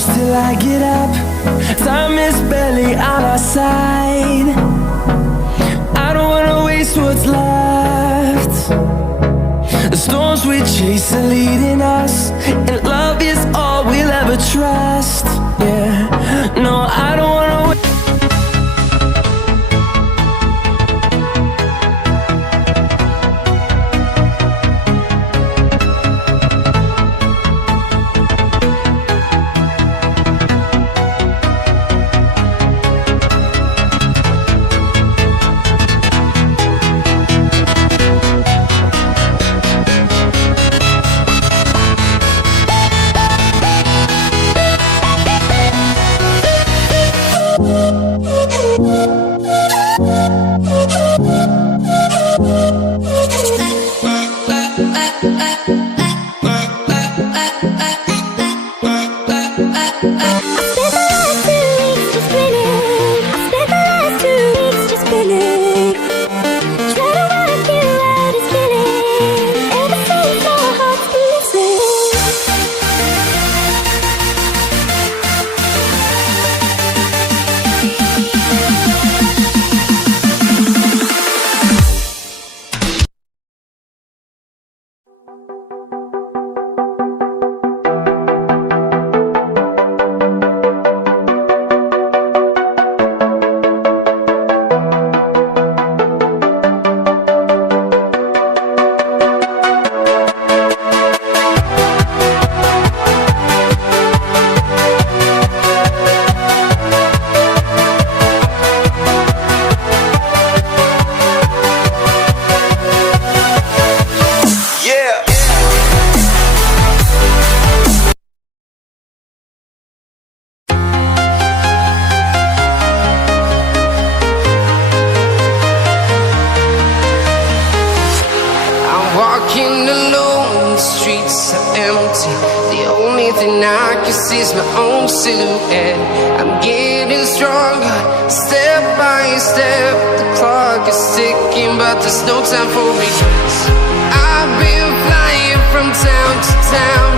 close till I get up. Time is barely on our side. I don't wanna waste what's left. The storms we chase are leading us, and love is all we'll ever trust. Yeah, no, I don't wanna wait. Walking alone, the streets are empty. The only thing I can see is my own silhouette. I'm getting stronger, step by step. The clock is ticking, but there's no time for regrets. I've been flying from town to town,